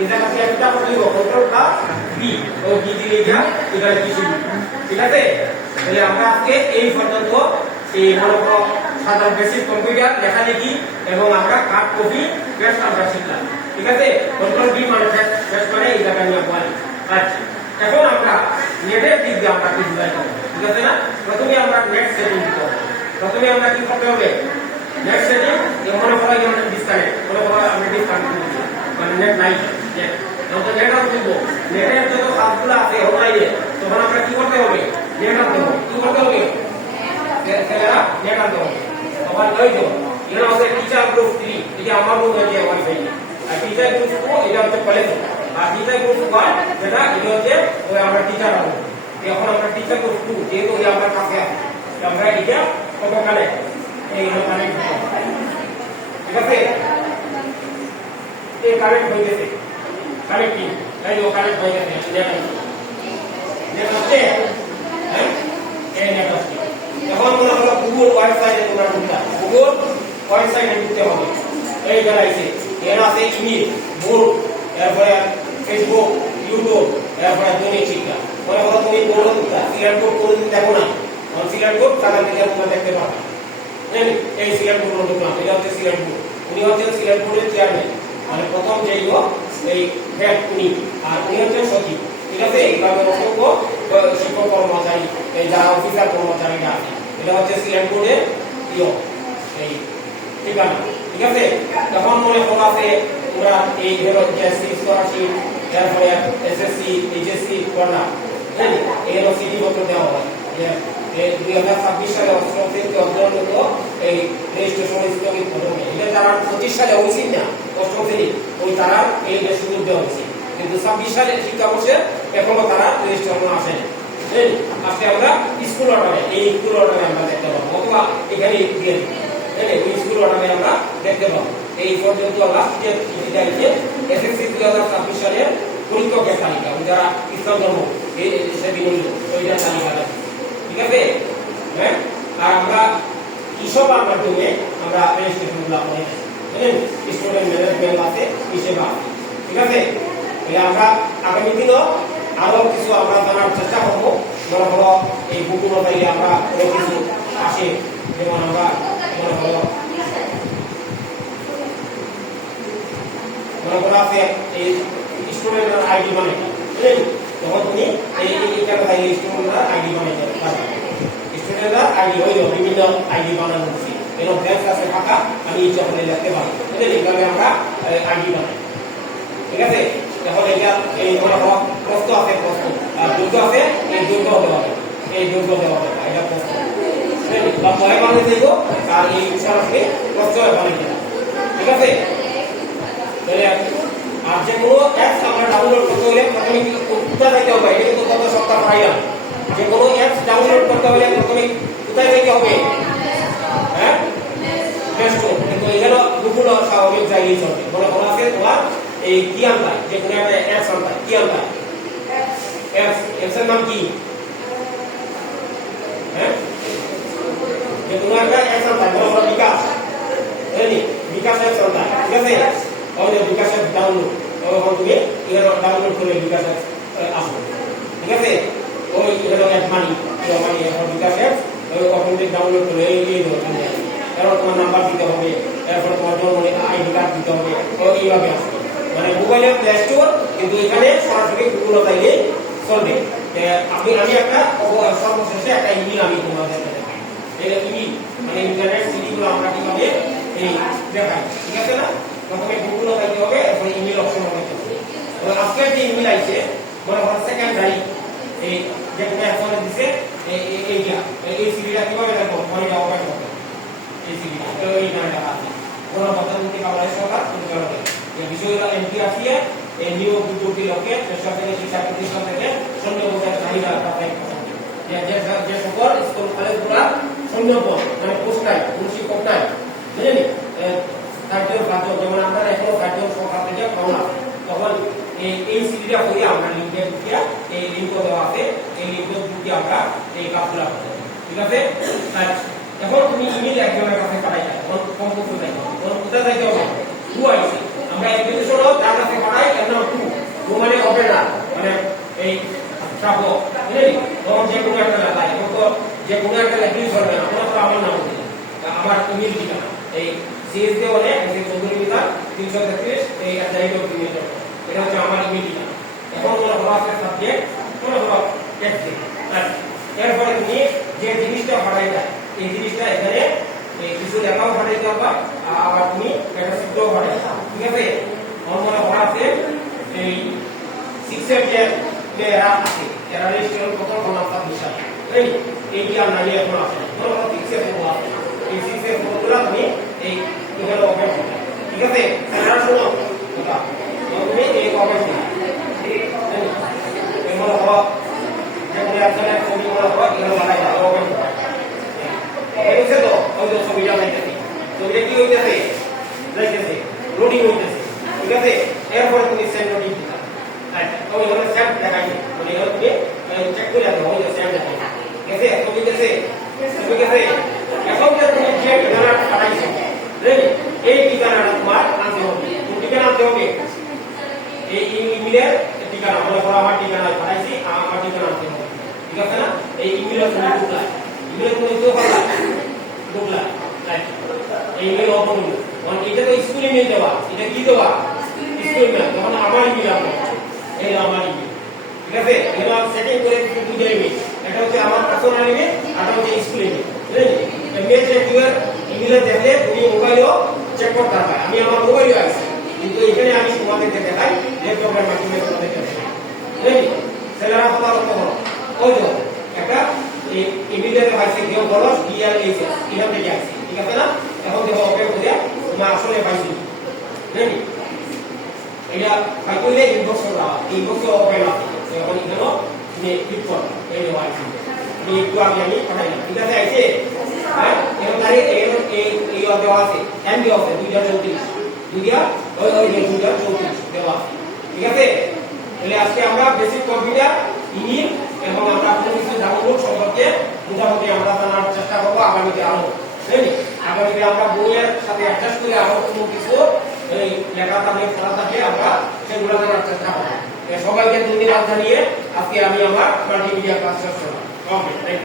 এই জায়গাতে একটা করে দিব কন্ট্রোল প্লাস বি ও বি দিলে যা এখানে কিছু ঠিক আছে। তাহলে আমরা আজকে এই পর্যন্ত এই মনে করো সাধারণ বেসিক কম্পিউটার লেখালেখি এবং আমরা কাট কপি পেস্ট আমরা শিখলাম ঠিক আছে। কন্ট্রোল বি মানে পেস্ট মানে এই জায়গায় নিয়ে বলি। আচ্ছা এখন আমরা নেটের দিক দিয়ে আমরা কি বুঝাই ঠিক আছে না। প্রথমে আমরা নেট সেটিং করব। প্রথমে আমরা কি করতে হবে নেট সেটিং মনে করো আমরা ডিসকানেক্ট মনে করো আমরা ডিসকানেক্ট করব মানে নেট নাই নেট আমরা নেট অন করব। নেটের যত কাজগুলো আছে অনলাইনে তখন আমরা কি করতে হবে নেট অন করব। কি করতে হবে সেটা নেট অন করব। আবার ওই তো এর মধ্যে টিচার গ্রুপ 3 এটা আমার রুম এরিয়া ওয়াইফাই আর টিচার গ্রুপ 4 এটা হচ্ছে কলেজ আর টিচার গ্রুপ 1 যেটা এটা হচ্ছে ওই আমরা টিচার হবো। এখন আমরা টিচার গ্রুপ 2 যেহেতু ওই আমার কাছে আছে আমরা এটা কত কানেক্ট এই কানেক্ট ঠিক আছে। এই কানেক্ট হয়ে গেছে কানেক্টিং এই ও কানেক্ট হয়ে গেছে নেট হচ্ছে হ্যাঁ এই নেট হচ্ছে। এখন মনে হলো গুগল ওয়েবসাইটে তোমরা ঢুকলা গুগল ওয়েবসাইটে ঢুকতে হবে। এই বেলাইছে এর আছে ইমেল বোর্ড এরপরে ফেসবুক ইউটিউব এরপরে দৈনিক শিক্ষা মনে করো তুমি বলো সিলেক্ট কোড কোনদিন দেখো না সিলেক্ট কোড তাহলে দিকে তোমরা দেখতে পাবে এই সিলেক্ট কোড ঢুকলাম এটা হচ্ছে সিলেক্ট কোড। উনি হচ্ছে সিলেক্ট কোডের চেয়ারম্যান মানে প্রথম যেই এই হেড উনি আর উনি হচ্ছে সচিব ঠিক আছে। এইভাবে অসংখ্য শিক্ষক কর্মচারী এই যারা অফিসার কর্মচারীরা আছে এটা হচ্ছে সিলেক্ট কোডের এই ঠিকানা ঠিক আছে। তখন মনে করো আছে তোমরা এই ধরো এসএসসি স্কলারশিপ তারপরে এসএসসি এইচএসসি করলাম হ্যাঁ এর সিটি পত্র দেওয়া হয়। এই 2026 সালে অষ্টম শ্রেণীতে অধ্যয়নরত এই রেজিস্ট্রেশন স্থগিত করবে। এটা যারা 25 সালে হয়েছিল না অষ্টম শ্রেণী ওই তারা এই সুযোগ দেওয়া হয়েছে কিন্তু 26 সালে শিক্ষাবর্ষে এখনো তারা রেজিস্ট্রেশন আসেনি। আজকে আমরা স্কুল অর্ডারে এই স্কুল অর্ডারে আমরা দেখতে পাবো অথবা এখানে দিয়ে এই স্কুল অর্ডারে আমরা দেখতে পাবো। এই পর্যন্ত লাস্ট যে চিঠিটা এসএসসি 2026 সালের পরীক্ষকের তালিকা যারা ইসলাম ধর্ম এই সেদিন ওইটা তালিকা ঠিক আছে হ্যাঁ। আর আমরা ইসবার মাধ্যমে আমরা রেজিস্ট্রেশনগুলো করে স্টুডেন্ট ম্যানেজমেন্ট আছে হিসেবে আছে ঠিক আছে। তাহলে আমরা আগামী দিনও আরো কিছু আমরা জানার চেষ্টা করবো। মনে হলো এই বুকগুলো পাইলে আমরা অনেক কিছু আসে যেমন আমরা মনে হলো আছে এই স্টুডেন্টের আইডি বানাই বুঝলেন তখন তুমি এইখানে ভাই স্টুডেন্টরা আইডি বানাইতে পারবে। স্টুডেন্টরা আইডি হইল বিভিন্ন আইডি বানানো উচিত এরকম ব্যাংক আছে ফাঁকা আমি যখন লিখতে পারি বুঝলেন এইভাবে আমরা আইডি বানাই ঠিক আছে। এখন এটা এই প্রশ্ন আছে প্রশ্ন আর দুর্গ আছে এই দুর্গ দেওয়া হবে এই দুর্গ দেওয়া হবে এটা প্রশ্ন বা পরে বানিয়ে দেব আর এই সরাসরি প্রশ্ন বানিয়ে দেব ঠিক আছে। আর যে কোনো অ্যাপস আমরা ডাউনলোড করতে হলে প্রথমে কোথায় যেতে হবে এটা কিন্তু গত সপ্তাহ পাইলাম। যে কোনো অ্যাপস ডাউনলোড করতে হলে প্রথমে কোথায় যেতে হবে হ্যাঁ প্লে স্টোর কিন্তু এখানে গুগল স্বাভাবিক জায়গায় চলবে মনে করা আছে তোমার এই কি আনতে যে কোনো একটা অ্যাপস আনতে কি আনতে অ্যাপসের নাম কি হ্যাঁ যে কোনো একটা অ্যাপস আনতে মনে করো বিকাশ বিকাশ অ্যাপস আনতে ঠিক আছে। আমাদের বিকাশ অ্যাপ ডাউনলোড তখন তুমি এখানে ডাউনলোড করলে বিকাশ অ্যাপ আসবে ঠিক আছে। ওই এখানে অ্যাপ মানি মানি এখন বিকাশ অ্যাপ ওই অটোমেটিক ডাউনলোড করলে এই ধরনের এরপর তোমার নাম্বার দিতে হবে এরপর তোমার জন্য আইডি কার্ড দিতে হবে এইভাবে আসবে মানে মোবাইলের প্লে স্টোর কিন্তু এখানে সরাসরি গুগল চাইলে চলবে। আমি একটা সর্বশেষে একটা ইমেল আমি তোমাদের দেখাই এটা ইমেল মানে ইন্টারনেট সিটিগুলো আমরা কিভাবে এই দেখাই ঠিক আছে না। প্রথমে গুগল চাইতে হবে এরপর ইমেল অপশন হবে। আজকের যে ইমেল আইছে মনে হয় সেকেন্ডারি এই যে কোনো অ্যাপসন দিছে এই সিভিটা কিভাবে দেখো মনে যাওয়া হবে এই সিভিটা এই নামটা আছে কোনো প্রধানমন্ত্রী বাংলাদেশ সরকার তুমি করবে এই বিষয়গুলো এমপি আসিয়ে এই নিয়োগ বিজ্ঞপ্তি লক্ষ্যে দেশ থেকে শিক্ষা প্রতিষ্ঠান থেকে সৈন্যপদের চাহিদা প্রাপ্ত যে সকল স্কুল কলেজগুলো সৈন্যপদ মানে পোস্ট নাই কোন শিক্ষক নাই বুঝলেন যেমন আমরা এখনো কার্য সরকার থেকে পাওয়া তখন এই সিডিটা করে আমরা লিঙ্কে ঢুকিয়া এই লিঙ্ক দেওয়া আছে এই লিঙ্কে ঢুকিয়ে আমরা এই কাজগুলো করতে ঠিক আছে। এখন তুমি ইমেল একজনের কাছে পাঠাইতে তখন কম্পোজ কোথায় তখন কোথায় যাইতে হবে টু আইসি আমরা অ্যাপ্লিকেশনও যার কাছে পাঠাই এমন টু ছাপো বুঝলি তখন যে কোনো একটা লেখায় যে কোনো একটা লেখলেই চলবে না কোনো তো আমার নাম দিলে আমার ইমেল ঠিকানা এই সিএস দিয়ে বলে এসে চৌধুরী বিধান 333 এই @gmail.com এটা হচ্ছে আমার ইমেল ঠিকানা এখন মনে হলো আছে সাবজেক্ট মনে হলো টেক্সট এরপরে তুমি যে জিনিসটা পাঠাইবা এই জিনিসটা এখানে এই কিছু লেখাও পাঠাইতে পারবা আবার তুমি একটা চিত্রও পাঠাইবা ঠিক আছে আমার মনে হলো আছে এই 6 এর যে এরা আছে এরা রেজিস্ট্রেশন কত নাম্বার বিষয় এই আর নাই এখন আছে মনে হলো 6 এর ফটো আছে এই 6 এর ফটোগুলো তুমি এই এখানে ওপেন করবে ঠিক আছে তাহলে শুনো কথা তুমি এই ওপেন করবে এই মনে হলো যেমন এখানে ছবি মনে হলো এখানে লাগাই দাও ওপেন করবে এই হচ্ছে তো ওই যে ছবিটা লাগাইতেছি ছবিটা কি হইতেছে লাগাইতেছে লোডিং হইতেছে ঠিক আছে এরপর তুমি সেন্ড লোডিং দিবা আচ্ছা তো এখানে সেন্ড দেখাই মানে এখানে তুমি চেক করে দাও ওই যে সেন্ড দেখাই গেছে ছবি গেছে এখন যে তুমি যে ঠিকানাটা পাঠাইছো রেডি এই ঠিকানাটা তোমার আনতে হবে তুমি ঠিকানা আনতে হবে এই ইমেইলের ঠিকানা মানে আমার ঠিকানা পাঠাইছি আমার ঠিকানা আনতে হবে ঠিক আছে না এই ইমেইলে তুমি ঢুকলা ইমেইলে তুমি তো পারলা ঢুকলা এই ইমেইল ওপেন করো মানে এটা তো স্কুল ইমেইল দেওয়া এটা কি দেওয়া স্কুল ইমেইল তখন আমার ইমেইল আছে এই আমার ইমেইল ঠিক আছে এটা সেটিং করে দুটো ইমেইল এটা হচ্ছে আমার পার্সোনাল ইমেইল আর এটা হচ্ছে স্কুল ইমেইল মেল চেক দিবার ইমেইলে দেখলে তুমি মোবাইলও চেক করতে পারবে আমি আমার মোবাইলে আছে কিন্তু এখানে আমি তোমাদেরকে দেখাই ল্যাপটপের মাধ্যমে তোমাদেরকে দেখাই রেডি সেলারা কথা বলো ওই তো একটা এই ইমেইলে পাইছে কেউ বলো ডিএলএস এখান থেকে আসছে ঠিক আছে না এখন দেখো ওপেন করে তোমার আসলে পাইছি রেডি এটা ফাইল করলে ইনবক্স করা ইনবক্স ওপেন আছে এখন এখানে তুমি ক্লিক করো এই যে আছে এই একটু আগে আমি পাঠাইলাম ঠিক আছে আইছে হ্যাঁ এর তারিখ এই দেওয়া আছে টাইম দেওয়া আছে 2034 দেওয়া আছে ঠিক আছে তাহলে আজকে আমরা বেসিক কম্পিউটার ইমেল এবং আমরা আপনাদের কিছু ডাউনলোড সম্পর্কে মোটামুটি আমরা জানার চেষ্টা করব আগামীতে আরো রেডি আগামীতে আমরা বইয়ের সাথে অ্যাটাচ করে আরো কিছু এই লেখা থাকে পড়া থাকে আমরা সেগুলো জানার চেষ্টা করব সবাইকে ধন্যবাদ জানিয়ে আজকে আমি আমার মাল্টিমিডিয়া ক্লাস শেষ করলাম ওকে